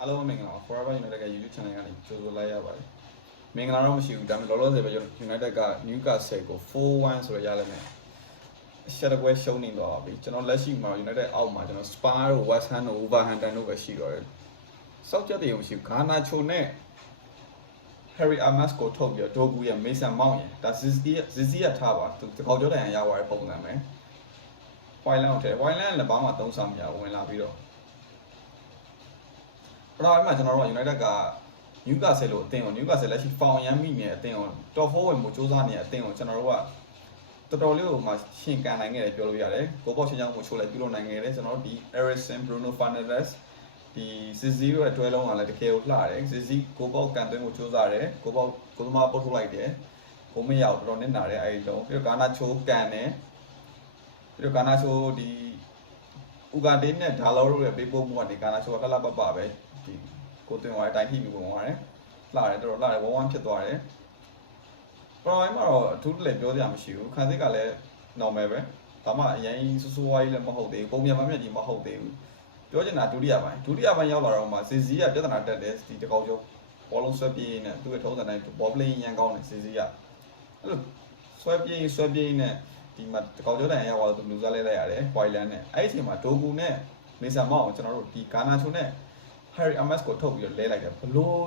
အားလုံးမင်္ဂလာပါ Forever United က YouTube channel ကနေကြိုဆိုလိုက်ရပါတယ်မင်္ဂလာတော့မရှိဘူးဒါပေမဲ့လောလောဆယ်ပဲ United က Newcastle ကို4-1ဆိုရရလိုက်မယ်အရှက်တကွဲရှုံးနေတော့ပါပြီကျွန်တော်လက်ရှိမှာ United အောက်မှာကျွန်တော် Spa တို့ West Ham တို့ Wolverhampton တို့ပဲရှိတော့တယ်စောက်ချက်တွေမရှိဘူး Garnacho နဲ့ Harry Amos ကိုထုတ်ပြီးတော့ Dogu ရဲ့ Mason Mount ရဲ့ဒါ Zizi ရဲ့ Zizi ရထားပါသူတကောက်ကြောတန်ရရသွားတဲ့ပုံစံပဲ White Line ကိုထည့် White Line လည်းဘာမှသုံးဆောင်မရဘူးဝင်လာပြီးတော့ ပထမမှာကျွန်တော်တို့က United က Newcastle လို့အသင်းကို Newcastle လက်ရှိ foul ရမ်းမိနေတဲ့အသင်းကို top 4ဝင်မှုစူးစမ်းနေတဲ့အသင်းကိုကျွန်တော်တို့ကတော်တော်လေးကိုမှရှင်ကန်နိုင်ခဲ့တယ်ပြောလို့ရတယ်။ကိုပေါက်ချင်းချောင်းကိုချိုးလိုက်ပြုလုပ်နိုင်ခဲ့တယ်ကျွန်တော်တို့ဒီ Eriksen Bruno Fernandes ဒီ Zizi ရဲ့အတွဲလုံးကလည်းတကယ်ကိုလှတယ်။ Zizi ကိုပေါက်ကန်သွင်းကိုစူးစမ်းတယ်။ကိုပေါက်ကိုသမားပုတ်ထုတ်လိုက်တယ်။ကိုမရောက်တော်တော်နစ်နာတယ်အဲဒီလုံးပြီးတော့ကာနာချိုးကန်တယ်။ပြီးတော့ကာနာချိုးဒီဥကာတင်းနဲ့ဒါလောတို့ရဲ့ပေးပို့မှုကနေကာနာချိုးကလှလှပပပဲ ဒီကိုတင်သွားတဲ့အတိုင်းထိပြီးဝင်သွားတယ်။လှတယ်တော်တော်လှတယ်ဝဝန်းဖြစ်သွားတယ်။ပရိုင်မှာတော့အထူးလည်းပြောစရာမရှိဘူး။ခန်းစစ်ကလည်း normal ပဲ။ဘာမှအရင်ဆူဆူဝါးကြီးလည်းမဟုတ်သေးဘူး။ပုံမြန်မမြတ်ကြီးမဟုတ်သေးဘူး။ပြောချင်တာဒုတိယပိုင်းဒုတိယပိုင်းရောက်လာတော့မှစီစီကပြဿနာတက်တယ်ဒီတကောက်ကျော်ဘောလုံးဆွဲပြေးနေသူ့ရဲ့ထုံးစံတိုင်းဘောပလင်းရန်ကောင်းတယ်စီစီကအဲ့လိုဆွဲပြေးဆွဲပြေးနေဒီမှာတကောက်ကျော်တိုင်ရောက်သွားတော့သူလူစားလဲလိုက်ရတယ်ဝိုင်လန်နဲ့အဲ့ဒီအချိန်မှာဒိုကူနဲ့မေဆာမောင်ကိုကျွန်တော်တို့ဒီဂါနာချိုနဲ့ Harry Amos ကိုထုတ်ပြီးတော့လဲလိုက်တယ်ဘလို့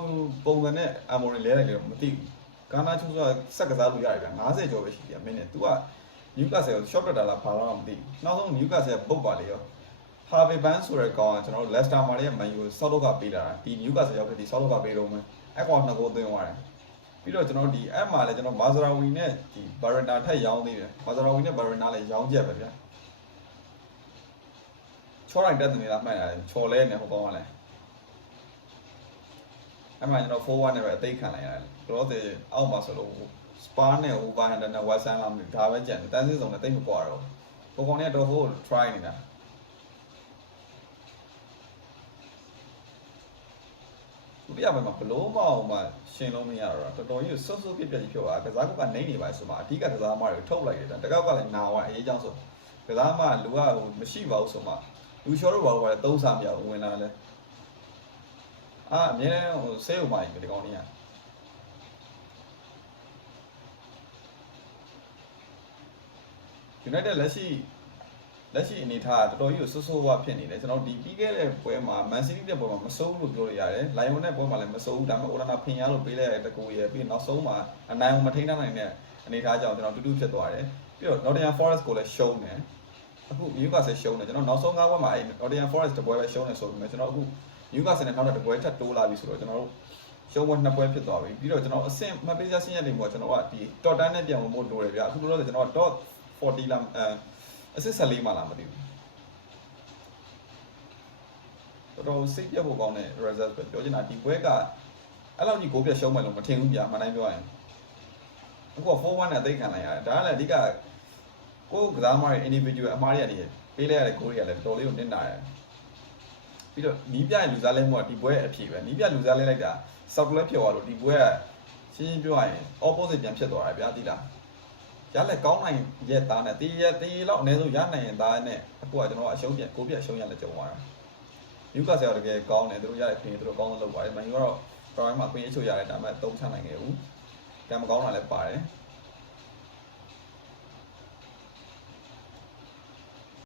ပုံစံနဲ့ Amory လဲလိုက်တယ်မသိဘူးဂါနာချိုဆိုတာစက်ကစားလို့ရတယ်ဗျ50ကျော်ပဲရှိတယ်မင်းနဲ့ तू က Newcastle ကို short တက်တာလားဘာလို့မသိဘူးနောက်ဆုံး Newcastle ပုတ်ပါလေရော Harvey Barnes ဆိုတဲ့ကောင်ကကျွန်တော်တို့ Leicester မှာလည်း Man U ကိုဆောက်တော့ကပေးလာတာဒီ Newcastle ရောက်ခဲ့ဒီဆောက်တော့ကပေးတော့မယ်အဲ့ကောင်နှစ်ကိုသွင်းသွားတယ်ပြီးတော့ကျွန်တော်တို့ဒီအဲ့မှာလည်းကျွန်တော် Mazraoui နဲ့ဒီ Barreta ထက်ရောင်းသေးတယ် Mazraoui နဲ့ Barreta လည်းရောင်းချက်ပဲဗျာချောတိုင်းတက်နေလားမှတ်ရတယ်ချော်လဲနေဟိုကောင်ကလည်း အဲ့မှာကျွန်တော်4-1နဲ့ပဲအသိခံလိုက်ရတယ်တော့တဲ့အောက်မှာဆိုလို့ Spa နဲ့ Wolverhampton နဲ့ West Ham လားမသိဘူးဒါပဲကြံတယ်တန်းစစ်စုံနဲ့တိတ်မကွာတော့ဟိုကောင်ကတော့ဟို try နေတာဒုတိယပိုင်းမှာဘလို့မအောင်မှရှင်းလို့မရတော့တော်တော်ကြီးဆွတ်ဆွတ်ပြက်ပြက်ကြီးဖြစ်သွားကစားကုတ်ကနေနေပါဆိုမှအဓိကကစားမတွေထုတ်လိုက်တယ်တကောက်ကလည်းနာသွားအရေးကြောင်းဆိုကစားမလူကဟိုမရှိပါဘူးဆိုမှလူချောတော့ဘာလို့လဲသုံးစားမရဘူးဝင်လာလဲ အာအမြဲတမ်းဟိုဆေးဥမာကြီးဒီကောင်ကြီးက United လက်ရှိလက်ရှိအနေထားကတော်တော်ကြီးကိုဆိုးဆိုးဝါးဖြစ်နေတယ်ကျွန်တော်ဒီပြီးခဲ့တဲ့ပွဲမှာ Man City တဲ့ပွဲမှာမစိုးဘူးလို့ပြောလို့ရတယ်။ Lion နဲ့ပွဲမှာလည်းမစိုးဘူးဒါပေမဲ့ Onana ဖင်ရလို့ပေးလိုက်တဲ့တကူရပြီးနောက်ဆုံးမှာအနိုင်အောင်မထိန်းနိုင်တဲ့အနေထားကြောင့်ကျွန်တော်တူတူဖြစ်သွားတယ်။ပြီးတော့ Nottingham Forest ကိုလည်းရှုံးတယ်။အခု Newcastle ရှုံးတယ်ကျွန်တော်နောက်ဆုံး၅ပွဲမှာအဲ Nottingham Forest တပွဲပဲရှုံးတယ်ဆိုပေမဲ့ကျွန်တော်အခု Newcastle နဲ့နောက်တစ်ပွဲထပ်တိုးလာပြီဆိုတော့ကျွန်တော်တို့ရှုံးပွဲနှစ်ပွဲဖြစ်သွားပြီပြီးတော့ကျွန်တော်အဆင့်မှတ်ပေးစားဆင်းရဲနေမှာကျွန်တော်ကဒီ top 10နဲ့ပြန်ဝင်ဖို့လိုတယ်ဗျအခုလောလောဆယ်ကျွန်တော်က top 40လာအဲအဆင့်14မှာလာမသိဘူးတော်တော်စိတ်ပြတ်ဖို့ကောင်းတဲ့ result ပဲပြောချင်တာဒီပွဲကအဲ့လောက်ကြီးကိုပြတ်ရှုံးမယ်လို့မထင်ဘူးဗျာမှန်တိုင်းပြောရင်အခုက4-1နဲ့အသိခံလိုက်ရတယ်ဒါကလည်းအဓိကကိုယ်ကစားမရဲ့ individual အမှားတွေကနေပေးလိုက်ရတဲ့ goal တွေကလည်းတော်တော်လေးကိုနစ်နာတယ် ပြီးတော့နီးပြလူစားလဲမှုကဒီပွဲအဖြစ်ပဲနီးပြလူစားလဲလိုက်တာဆောက်လဲပြောရလို့ဒီပွဲကရှင်းရှင်းပြောရရင် opposite ပြန်ဖြစ်သွားတယ်ဗျာတိလားရလက်ကောင်းနိုင်ရဲ့သားနဲ့တေးရတေးလောက်အနည်းဆုံးရနိုင်ရင်သားနဲ့အခုကကျွန်တော်ကအရှုံးပြန်ကိုပြအရှုံးရလက်ကြုံသွားတာယူကာဆယ်ကတကယ်ကောင်းတယ်သူတို့ရတဲ့ခွင့်သူတို့ကောင်းလို့လုပ်ပါတယ်မန်ယူကတော့ပရိုင်းမှာခွင့်ရချို့ရတယ်ဒါပေမဲ့သုံးချနိုင်ခဲ့ဘူးကံမကောင်းတာလည်းပါတယ်